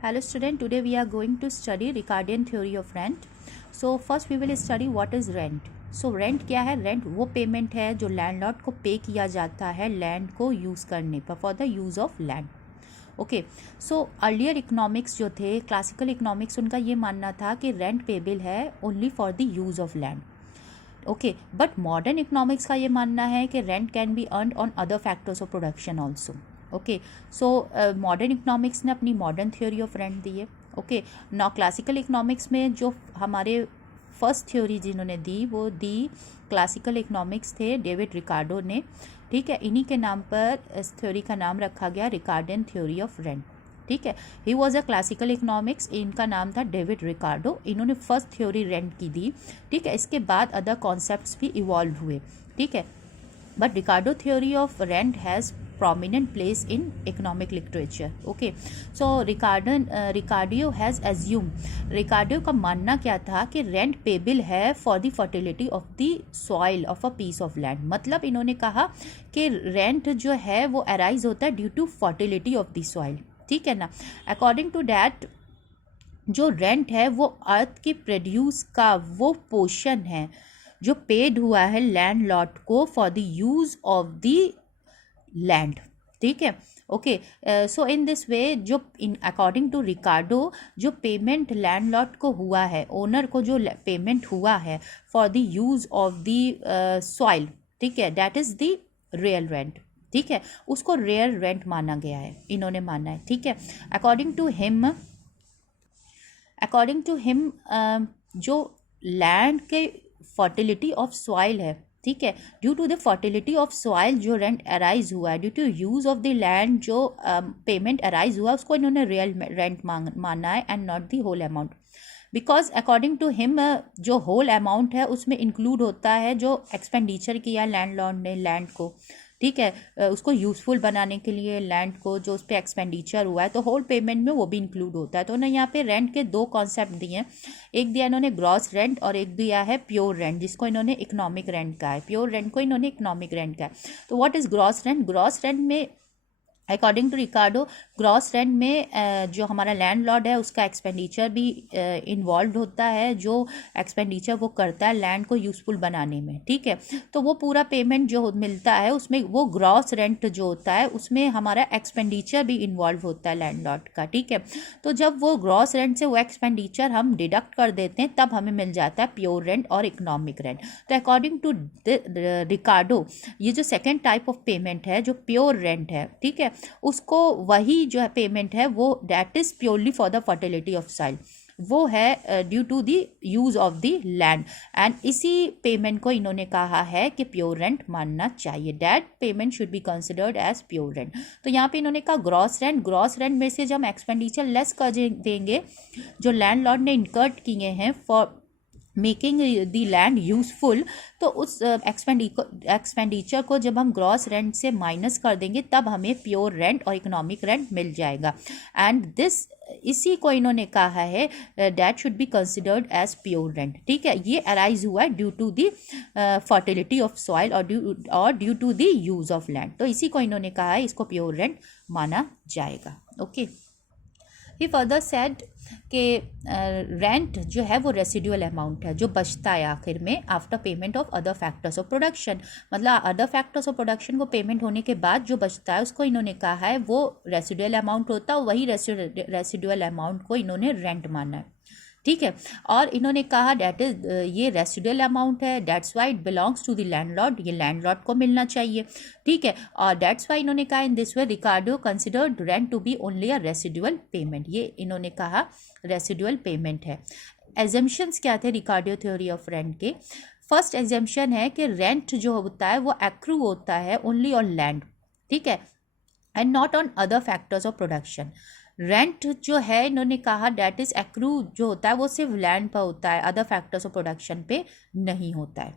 Hello student, today we are going to study Ricardian theory of rent. So first we will study what is rent. So rent क्या है? Rent वो payment है जो landlord को पे किया जाता है लैंड को यूज़ करने पर, for the use of land. Okay, so earlier economics जो थे, क्लासिकल इकोनॉमिक्स, उनका ये मानना था कि रेंट पेबल है only for the use of land. Okay, but modern economics का ये मानना है कि rent can be earn on other factors of production also. Okay, so modern economics ने अपनी मॉडर्न थ्योरी ऑफ रेंट दी है. ओके, नॉ क्लासिकल इकोनॉमिक्स में जो हमारे फर्स्ट थ्योरी जिन्होंने दी वो दी क्लासिकल इकोनॉमिक्स थे, डेविड रिकार्डो ने. ठीक है, इन्हीं के नाम पर इस थ्योरी का नाम रखा गया रिकार्डियन थ्योरी ऑफ रेंट. ठीक है, he was a classical economics, इनका नाम था डेविड रिकार्डो. इन्होंने फर्स्ट थ्योरी रेंट की दी. ठीक है, इसके बाद अदर कॉन्सेप्ट्स भी इवॉल्व हुए. ठीक है, but Ricardo theory of rent has prominent place in economic literature. Okay, so Ricardo has assumed, Ricardo का मानना क्या था कि रेंट पेबल है for the fertility of the soil of a piece of land. मतलब इन्होंने कहा कि रेंट जो है वो अराइज होता है due to fertility of the soil. ठीक है ना. अकॉर्डिंग टू डैट जो रेंट है वो अर्थ की प्रोड्यूस का वो पोर्शन है जो पेड हुआ है लैंडलॉर्ड को for the use of the land. ठीक है. ओके, सो इन दिस वे जो इन अकॉर्डिंग टू रिकार्डो जो पेमेंट लैंडलॉर्ड को हुआ है, ओनर को जो पेमेंट हुआ है for the use of the soil, ठीक है, that is the real rent. ठीक है, उसको रियल रेंट माना गया है, इन्होंने माना है. ठीक है, अकॉर्डिंग टू हिम जो लैंड के फर्टिलिटी ऑफ सॉइल है, ठीक है, due to the fertility of soil जो रेंट अराइज हुआ है, due to use of the land जो पेमेंट अराइज हुआ, उसको इन्होंने रियल रेंट माना है and not the whole amount. Because according to him जो होल अमाउंट है उसमें इंक्लूड होता है जो एक्सपेंडिचर किया लैंडलॉर्ड ने लैंड को. ठीक है, उसको यूज़फुल बनाने के लिए लैंड को जो उस पर एक्सपेंडिचर हुआ है, तो होल पेमेंट में वो भी इंक्लूड होता है. तो उन्होंने यहाँ पे रेंट के दो कॉन्सेप्ट दिए हैं. एक दिया इन्होंने ग्रॉस रेंट और एक दिया है प्योर रेंट, जिसको इन्होंने इकोनॉमिक रेंट कहा है. प्योर रेंट को इन्होंने इकोनॉमिक रेंट कहा है. तो what is gross rent? Gross rent में according to Ricardo gross rent में जो हमारा लैंडलॉर्ड है उसका एक्सपेंडिचर भी इन्वॉल्व होता है, जो एक्सपेंडिचर वो करता है लैंड को यूज़फुल बनाने में. ठीक है, तो वो पूरा पेमेंट जो मिलता है उसमें वो ग्रॉस रेंट जो होता है उसमें हमारा एक्सपेंडिचर भी इन्वॉल्व होता है लैंडलॉर्ड का. ठीक है, तो जब वो ग्रॉस रेंट से वो एक्सपेंडिचर हम डिडक्ट कर देते हैं तब हमें मिल जाता है प्योर रेंट और इकोनॉमिक रेंट. तो अकॉर्डिंग टू रिकार्डो ये जो सेकेंड टाइप ऑफ पेमेंट है जो प्योर रेंट है, ठीक है, उसको वही जो है पेमेंट है वो that is purely for the fertility of soil, वो है due to the use of the land. And इसी पेमेंट को इन्होंने कहा है कि प्योर रेंट मानना चाहिए. That payment should be considered as pure rent. तो यहाँ पे इन्होंने कहा ग्रॉस रेंट में से जब हम एक्सपेंडिचर लेस कर देंगे जो लैंडलॉर्ड ने इनकर्ड किए हैं for making the land useful, तो उस एक्सपेंडिचर को जब हम ग्रॉस रेंट से माइनस कर देंगे तब हमें प्योर रेंट और इकोनॉमिक रेंट मिल जाएगा. एंड दिस इसी को इन्होंने कहा है that should be considered as pure rent. ठीक है, ये अराइज हुआ है due to the fertility of soil और due to the use of land. तो इसी को इन्होंने कहा है इसको प्योर रेंट माना जाएगा. ओके, ही फर्दर सेड कि रेंट जो है वो रेसिडुअल अमाउंट है जो बचता है आखिर में after payment of other factors of production. मतलब अदर फैक्टर्स ऑफ प्रोडक्शन को पेमेंट होने के बाद जो बचता है उसको इन्होंने कहा है वो रेसिडुअल अमाउंट होता है. वही रेसिडुअल अमाउंट को इन्होंने रेंट माना है. ठीक है, और इन्होंने कहा डैट इज ये रेसिडुअल अमाउंट है, that's why it belongs to the landlord, ये लैंडलॉर्ड को मिलना चाहिए. ठीक है, और दैट्स वाई इन्होंने कहा in this way Ricardo considered rent to be only a residual payment. ये इन्होंने कहा रेसिडुअल पेमेंट है. एजम्पशंस क्या थे रिकार्डो थ्योरी ऑफ रेंट के? फर्स्ट एजम्पशन है कि रेंट जो होता है वो एक्रू होता है ओनली ऑन लैंड. ठीक है, and not on other factors of production. Rent जो है इन्होंने कहा डैट इज एक्रू जो होता है वो सिर्फ लैंड पर होता है, अदर फैक्टर्स ऑफ प्रोडक्शन पे नहीं होता है.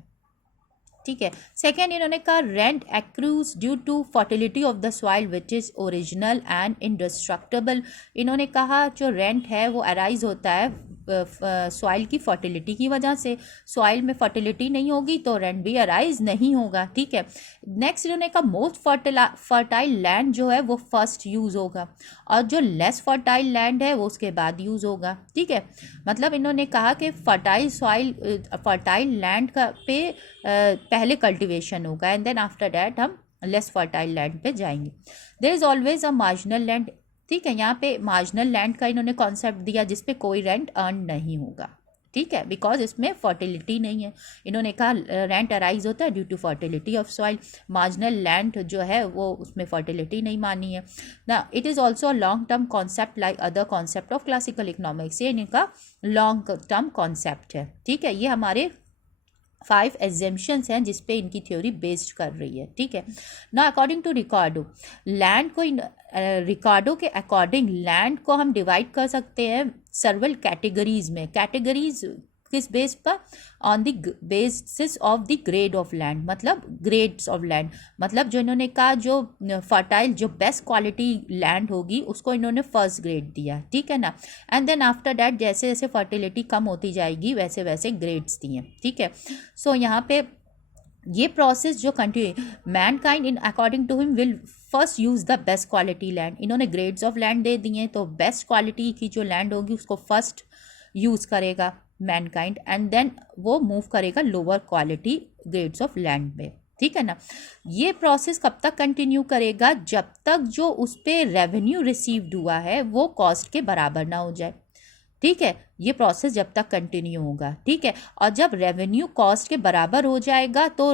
ठीक है, सेकेंड इन्होंने कहा rent accrues due to fertility of the soil which is original and indestructible. इन्होंने कहा जो रेंट है वो अराइज होता है सॉइल की फर्टिलिटी की वजह से। सॉइल में फर्टिलिटी नहीं होगी तो रेंट भी अराइज नहीं होगा, ठीक है। नेक्स्ट इन्होंने कहा मोस्ट फर्टाइल लैंड जो है वो फर्स्ट यूज़ होगा और जो लेस फर्टाइल लैंड है वो उसके बाद यूज़ होगा, ठीक है। मतलब इन्होंने कहा कि फर्टाइल लैंड का पे पहले कल्टिवेशन होगा एंड देन आफ्टर दैट हम लेस फर्टाइल लैंड पे जाएंगे। There is always a marginal land, ठीक है। यहाँ पे मार्जिनल लैंड का इन्होंने कॉन्सेप्ट दिया जिसपे कोई रेंट अर्न नहीं होगा, ठीक है, बिकॉज इसमें फर्टिलिटी नहीं है। इन्होंने कहा रेंट अराइज होता है due to fertility of soil. Marginal land जो है वो उसमें फर्टिलिटी नहीं मानी है ना। It is also a long term concept like other concept of classical economics. ये इनका लॉन्ग टर्म कॉन्सेप्ट है, ठीक है। ये हमारे 5 एग्जेम्पशंस हैं जिस पे इनकी थ्योरी बेस्ड कर रही है, ठीक है ना। अकॉर्डिंग टू रिकार्डो लैंड को रिकार्डो के अकॉर्डिंग लैंड को हम डिवाइड कर सकते हैं सर्वल कैटेगरीज में। कैटेगरीज किस बेस पर? On the basis of the grade of land, मतलब ग्रेड्स ऑफ लैंड। मतलब जो इन्होंने कहा जो फर्टाइल जो बेस्ट क्वालिटी लैंड होगी उसको इन्होंने फर्स्ट ग्रेड दिया, ठीक है ना। एंड देन आफ्टर दैट जैसे जैसे फर्टिलिटी कम होती जाएगी वैसे वैसे ग्रेड्स दिए, ठीक है। सो यहाँ पे ये प्रोसेस जो continue mankind in according to him will first use the best quality land. इन्होंने ग्रेड्स ऑफ लैंड दे दिए तो बेस्ट क्वालिटी की जो लैंड होगी उसको फर्स्ट यूज़ करेगा मैनकाइंड एंड देन वो मूव करेगा lower quality grades of land में, ठीक है ना। ये प्रोसेस कब तक कंटिन्यू करेगा? जब तक जो उस पर रेवेन्यू रिसीव्ड हुआ है वो कॉस्ट के बराबर ना हो जाए, ठीक है। ये प्रोसेस जब तक कंटिन्यू होगा, ठीक है। और जब रेवेन्यू कॉस्ट के बराबर हो जाएगा तो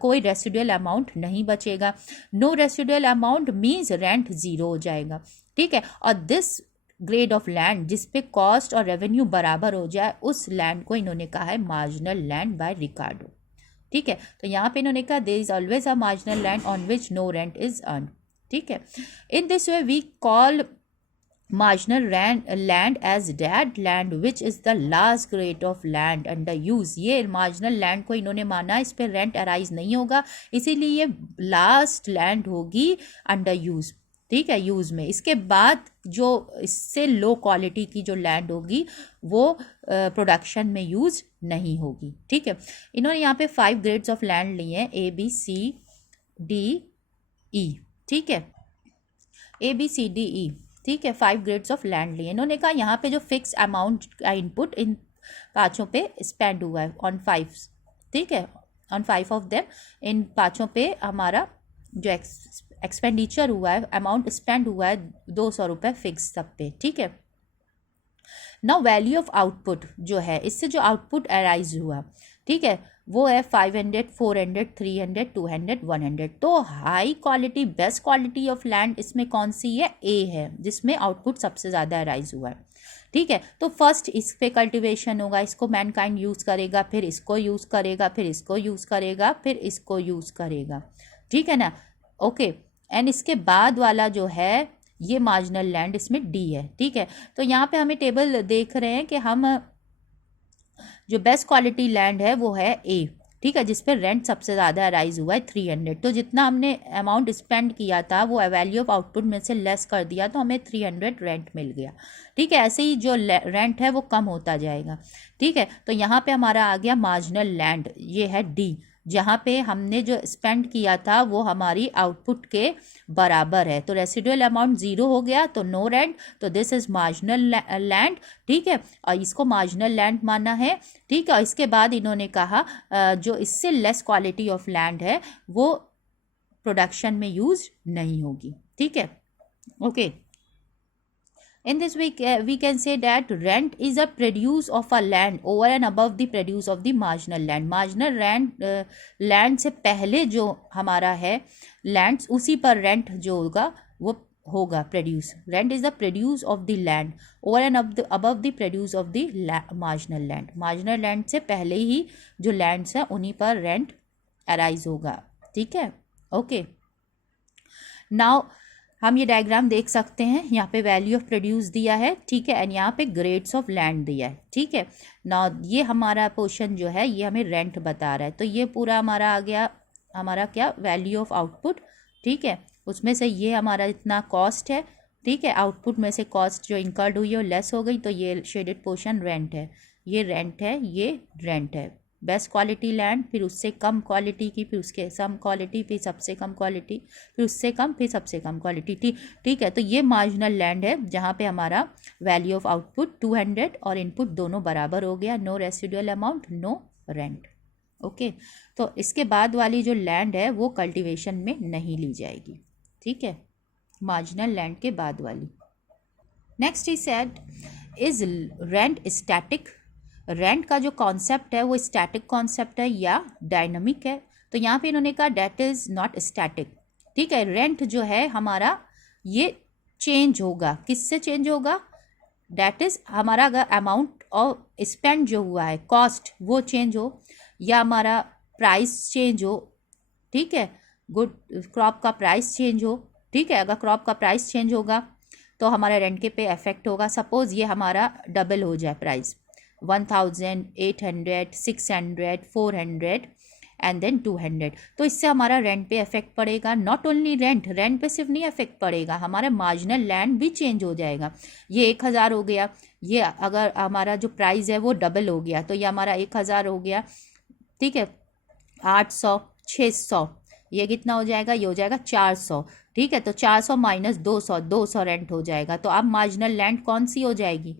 कोई रेसिडुअल अमाउंट नहीं बचेगा। No residual amount means rent zero हो जाएगा, ठीक है। और दिस ग्रेड ऑफ लैंड जिस पे कॉस्ट और रेवेन्यू बराबर हो जाए उस लैंड को इन्होंने कहा है मार्जिनल लैंड बाय रिकार्डो, ठीक है। तो यहाँ पे इन्होंने कहा there is always a marginal land on which no rent is earn, ठीक है। In this way we call marginal land as dead land which is the last grade of land under use। ये marginal land को इन्होंने माना इस पर rent arise नहीं होगा इसीलिए ये लास्ट लैंड होगी अंडर यूज, ठीक है, यूज़ में। इसके बाद जो इससे लो क्वालिटी की जो लैंड होगी वो प्रोडक्शन में यूज़ नहीं होगी, ठीक है। इन्होंने यहाँ पे 5 ग्रेड्स ऑफ लैंड लिए हैं ABCDE, ठीक है, ABCDE, ठीक है। 5 ग्रेड्स ऑफ लैंड लिए। इन्होंने कहा यहाँ पे जो फिक्स अमाउंट का इनपुट इन पाँचों पे स्पेंड हुआ है ऑन 5, ठीक है, ऑन 5 ऑफ देम। इन पाँचों पे हमारा जो एक्सपेंडिचर हुआ है अमाउंट स्पेंड हुआ है 200 रुपये फिक्स सब पे, ठीक है। नाउ वैल्यू ऑफ आउटपुट जो है इससे जो आउटपुट अराइज हुआ, ठीक है, वो है 500, 400, 300, 200, 100। तो high quality best quality of land इसमें कौन सी है? ए है, जिसमें आउटपुट सबसे ज़्यादा अराइज हुआ है, ठीक है। तो फर्स्ट इस पे कल्टिवेशन होगा, इसको मैनकाइंड यूज़ करेगा, फिर इसको यूज़ करेगा, फिर इसको यूज़ करेगा, फिर इसको यूज़ करेगा, ठीक है ना। ओके, एंड इसके बाद वाला जो है ये मार्जिनल लैंड इसमें डी है, ठीक है। तो यहाँ पे हमें टेबल देख रहे हैं कि हम जो बेस्ट क्वालिटी लैंड है वो है ए, ठीक है, जिस पर रेंट सबसे ज़्यादा अराइज हुआ है 300। तो जितना हमने अमाउंट स्पेंड किया था वो वैल्यू ऑफ आउटपुट में से लेस कर दिया तो हमें 300 रेंट मिल गया, ठीक है। ऐसे ही जो रेंट है वो कम होता जाएगा, ठीक है। तो यहाँ पे हमारा आ गया मार्जिनल लैंड, ये है डी, जहाँ पे हमने जो स्पेंड किया था वो हमारी आउटपुट के बराबर है। तो रेसिडुअल अमाउंट 0 हो गया तो नो रेंट, तो दिस इज मार्जिनल लैंड, ठीक है, और इसको मार्जिनल लैंड माना है, ठीक है। और इसके बाद इन्होंने कहा जो इससे लेस क्वालिटी ऑफ लैंड है वो प्रोडक्शन में यूज नहीं होगी, ठीक है। Okay, in this we can say that rent is a produce of a land over and above the produce of the marginal land। marginal land से पहले जो हमारा है लैंड्स उसी पर रेंट जो होगा वो होगा produce. Rent is the produce of the land over and above the produce of the marginal land. Marginal land से पहले ही जो लैंड्स हैं उन्हीं पर रेंट अराइज होगा, ठीक है। ओके, नाउ हम ये डायग्राम देख सकते हैं, यहाँ पे वैल्यू ऑफ प्रोड्यूस दिया है, ठीक है, एंड यहाँ पे ग्रेड्स ऑफ लैंड दिया है, ठीक है ना। ये हमारा पोर्शन जो है ये हमें रेंट बता रहा है, तो ये पूरा हमारा आ गया हमारा क्या वैल्यू ऑफ आउटपुट, ठीक है। उसमें से ये हमारा इतना कॉस्ट है, ठीक है, आउटपुट में से कॉस्ट जो इंकर्ड हुई है वो लेस हो गई, तो ये शेडेड पोर्शन रेंट है, ये रेंट है, ये रेंट है। बेस्ट क्वालिटी लैंड, फिर उससे कम क्वालिटी की, फिर उसके सम क्वालिटी, फिर सबसे कम क्वालिटी, फिर उससे कम, फिर सबसे कम क्वालिटी। ठीक है, तो ये मार्जिनल लैंड है जहाँ पे हमारा वैल्यू ऑफ आउटपुट 200 और इनपुट दोनों बराबर हो गया, no residual amount, no rent. Okay, तो इसके बाद वाली जो लैंड है वो कल्टीवेशन में नहीं ली जाएगी। ठीक है, मार्जिनल लैंड के बाद वाली। Next he said, is rent static? Rent का जो कॉन्सेप्ट है वो स्टैटिक कॉन्सेप्ट है या डायनामिक है? तो यहाँ पे इन्होंने कहा डेट इज नॉट स्टैटिक। ठीक है, रेंट जो है हमारा ये चेंज होगा, किससे चेंज होगा? डेट इज हमारा अगर अमाउंट ऑफ स्पेंड जो हुआ है, कॉस्ट, वो चेंज हो, या हमारा प्राइस चेंज हो। ठीक है, गुड क्रॉप का प्राइस चेंज हो। ठीक है, अगर क्रॉप का प्राइस चेंज होगा तो हमारे रेंट के पे इफेक्ट होगा। सपोज ये हमारा डबल हो जाए प्राइस, 1800, 600, 400 एंड देन 200, तो इससे हमारा रेंट पे इफेक्ट पड़ेगा। नॉट ओनली रेंट पे सिर्फ नहीं इफेक्ट पड़ेगा, हमारा मार्जिनल लैंड भी चेंज हो जाएगा। ये 1000 हो गया, ये अगर हमारा जो प्राइस है वो डबल हो गया तो ये हमारा 1000 हो गया। ठीक है, 800, 600, ये कितना हो जाएगा? ये हो जाएगा 400। ठीक है, तो 400 माइनस 200, 200 रेंट हो जाएगा। तो अब मार्जिनल लैंड कौन सी हो जाएगी?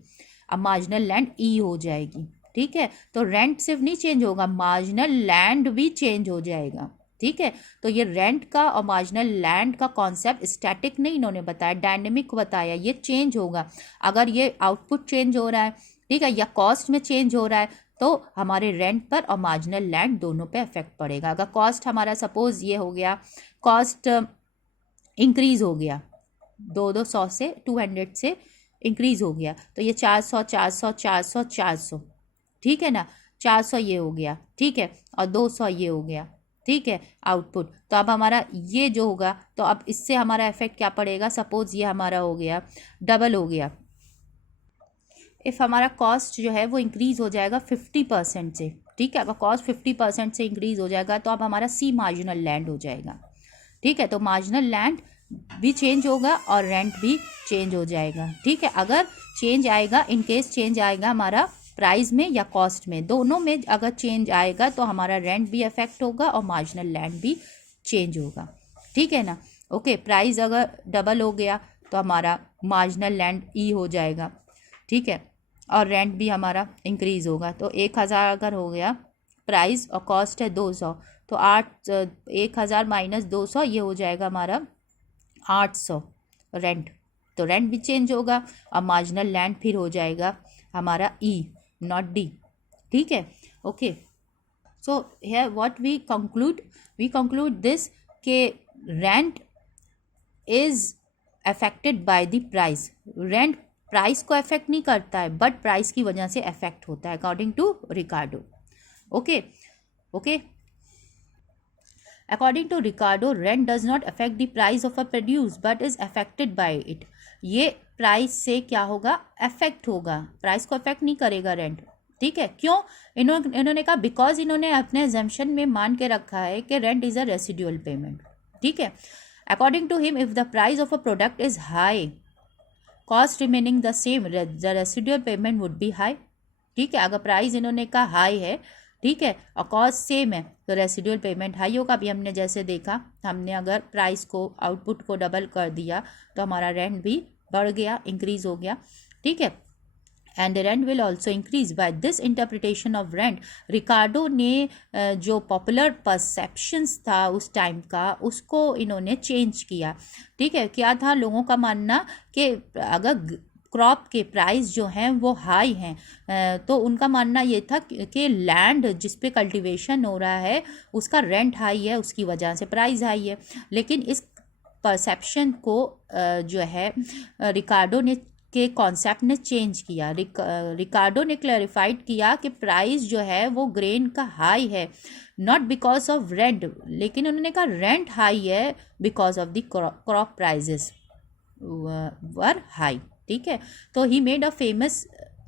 अब मार्जिनल लैंड ई हो जाएगी। ठीक है, तो रेंट सिर्फ नहीं चेंज होगा, मार्जिनल लैंड भी चेंज हो जाएगा। ठीक है, तो ये रेंट का और मार्जिनल लैंड का कॉन्सेप्ट स्टैटिक नहीं इन्होंने बताया, डायनेमिक बताया। ये चेंज होगा अगर ये आउटपुट चेंज हो रहा है, ठीक है, या कॉस्ट में चेंज हो रहा है, तो हमारे रेंट पर और मार्जिनल लैंड दोनों पे इफेक्ट पड़ेगा। अगर कॉस्ट हमारा सपोज ये हो गया, कॉस्ट इंक्रीज हो गया, 200 से 200 से इंक्रीज हो गया, तो ये 400, 400, 400, 400, ठीक है ना, 400 ये हो गया। ठीक है, और 200 ये हो गया। ठीक है, आउटपुट। तो अब हमारा ये जो होगा, तो अब इससे हमारा इफेक्ट क्या पड़ेगा? सपोज ये हमारा हो गया, डबल हो गया। इफ़ हमारा कॉस्ट जो है वो इंक्रीज़ हो जाएगा 50% से। ठीक है, अगर कॉस्ट 50% से इंक्रीज़ हो जाएगा तो अब हमारा सी मार्जिनल लैंड हो जाएगा। ठीक है, तो मार्जिनल लैंड भी चेंज होगा और रेंट भी चेंज हो जाएगा। ठीक है, अगर चेंज आएगा, इन केस चेंज आएगा हमारा प्राइस में या कॉस्ट में, दोनों में अगर चेंज आएगा तो हमारा रेंट भी अफेक्ट होगा और मार्जिनल लैंड भी चेंज होगा। ठीक है ना। ओके, प्राइस अगर डबल हो गया तो हमारा मार्जिनल लैंड ई हो जाएगा। ठीक है, और रेंट भी हमारा इंक्रीज़ होगा। तो 1000 अगर हो गया प्राइस और कॉस्ट है 200, तो 1000 माइनस 200 ये हो जाएगा हमारा 800 रेंट। तो रेंट भी चेंज होगा और मार्जिनल लैंड फिर हो जाएगा हमारा ई, नॉट डी। ठीक है, okay. So here what we conclude this के rent is affected by the price. Rent price को अफेक्ट नहीं करता है, बट प्राइस की वजह से अफेक्ट होता है, according to Ricardo. Okay okay, according to Ricardo, rent does not affect the price of a produce but is affected by it. ये प्राइस से क्या होगा? अफेक्ट होगा, प्राइस को अफेक्ट नहीं करेगा रेंट। ठीक है, क्यों? इन्होंने कहा बिकॉज इन्होंने अपने एजम्पशन में मान के रखा है कि rent is a residual payment. ठीक है, according to him, if the price of a product is high, cost remaining the same, the residual payment would be high. ठीक है, अगर प्राइस इन्होंने कहा हाई है, ठीक है, और कॉस्ट सेम है, तो रेसिडुअल पेमेंट हाई होगा। अभी हमने जैसे देखा, हमने अगर प्राइस को, आउटपुट को डबल कर दिया तो हमारा रेंट भी बढ़ गया, इंक्रीज हो गया। ठीक है, and rent will also increase. By this interpretation of rent, Ricardo ने जो पॉपुलर परसेप्शंस था उस टाइम का, उसको इन्होंने चेंज किया। ठीक है, क्या था लोगों का मानना कि अगर क्रॉप के प्राइस जो हैं वो हाई हैं, तो उनका मानना ये था कि लैंड जिस पे कल्टीवेशन हो रहा है उसका रेंट हाई है, उसकी वजह से प्राइस हाई है। लेकिन इस परसेप्शन को जो है रिकार्डो ने के कॉन्सेप्ट ने चेंज किया। रिकार्डो ने क्लैरिफाइड किया कि प्राइस जो है वो ग्रेन का हाई है, नॉट बिकॉज ऑफ रेंट, लेकिन उन्होंने कहा रेंट हाई है because of the crop prices were high. ठीक है, तो he made a famous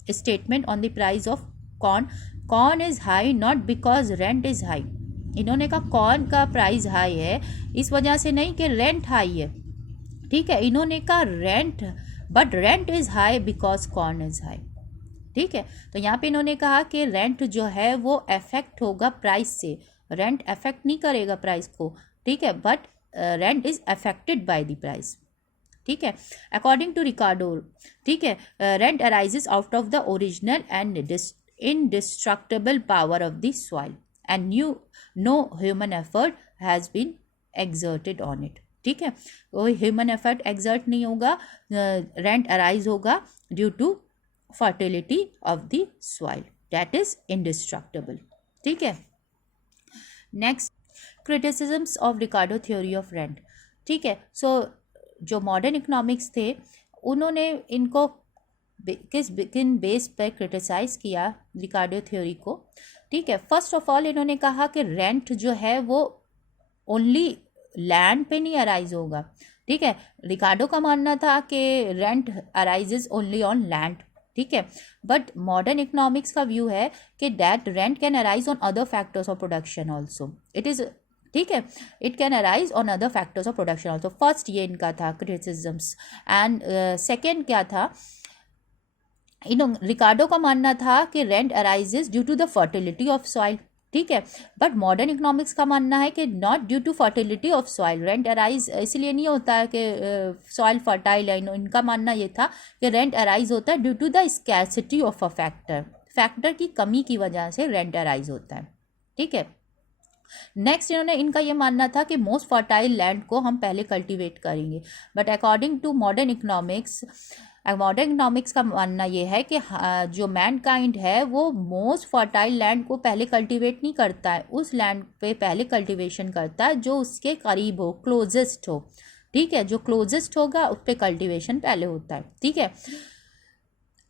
statement on the price of corn, corn is high not because rent is high. इन्होंने कहा corn का प्राइस हाई है इस वजह से नहीं कि रेंट हाई है। ठीक है, इन्होंने कहा rent, but rent is high because corn is high. ठीक है, तो यहाँ पे इन्होंने कहा कि रेंट जो है वो अफेक्ट होगा प्राइस से, रेंट अफेक्ट नहीं करेगा प्राइस को, ठीक है, but rent is affected by the price. ठीक है, अकॉर्डिंग टू रिकार्डो, ठीक है, rent arises out of the original and indestructible power of the soil and no human effort has been exerted on it। ठीक है, कोई ह्यूमन एफर्ट एक्सर्ट नहीं होगा, rent arise होगा due to fertility of the soil that is indestructible. ठीक है, next criticisms of Ricardo theory of rent. ठीक है, सो जो मॉडर्न इकोनॉमिक्स थे उन्होंने इनको किन बेस पर क्रिटिसाइज़ किया रिकार्डो थ्योरी को। ठीक है, फर्स्ट ऑफ ऑल इन्होंने कहा कि रेंट जो है वो ओनली लैंड पे नहीं अराइज होगा। ठीक है, रिकार्डो का मानना था कि rent arises only on land. ठीक है, बट मॉडर्न इकोनॉमिक्स का व्यू है कि that rent can arise on other factors of production also, it is, ठीक है, it can arise on other factors of production also. First ये इनका था क्रिटिसिजम्स, एंड सेकेंड क्या था, रिकार्डो का मानना था कि rent arises due to the fertility of soil. ठीक है, बट मॉडर्न इकोनॉमिक्स का मानना है कि not due to fertility of soil, rent arise इसलिए नहीं होता है कि सॉइल फर्टाइल है। इनका मानना ये था कि रेंट अराइज होता है due to the scarcity of a factor की कमी की वजह से रेंट अराइज होता है। ठीक है, नेक्स्ट इन्होंने इनका ये मानना था कि मोस्ट फर्टाइल लैंड को हम पहले कल्टीवेट करेंगे, but according to modern economics का मानना ये है कि जो मैनकाइंड है वो मोस्ट फर्टाइल लैंड को पहले कल्टीवेट नहीं करता है, उस लैंड पे पहले कल्टीवेशन करता है जो उसके करीब हो, क्लोजेस्ट हो। ठीक है, जो क्लोजेस्ट होगा उस पर कल्टीवेशन पहले होता है। ठीक है,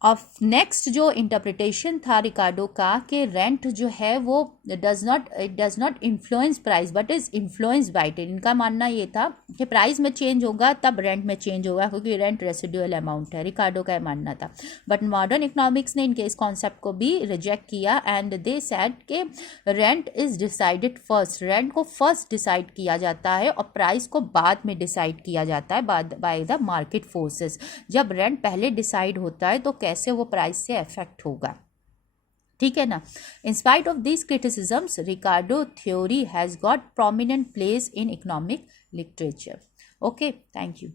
अब नेक्स्ट जो इंटरप्रिटेशन था रिकार्डो का कि रेंट जो है वो does not influence price but is influence by it. इनका मानना ये था कि प्राइस में चेंज होगा तब रेंट में चेंज होगा, क्योंकि रेंट रेसिडुअल अमाउंट है, रिकार्डो का मानना था। बट मॉडर्न इकोनॉमिक्स ने इनके इस कॉन्सेप्ट को भी रिजेक्ट किया एंड दे सेड कि rent is decided first, rent को फर्स्ट डिसाइड किया जाता है और प्राइस को बाद में डिसाइड किया जाता है बाय द मार्केट फोर्सेस। जब रेंट पहले डिसाइड होता है तो कैसे वो प्राइस से अफेक्ट होगा। ठीक है ना, in spite of this criticisms Ricardo theory has got prominent place in economic literature. Okay, thank you.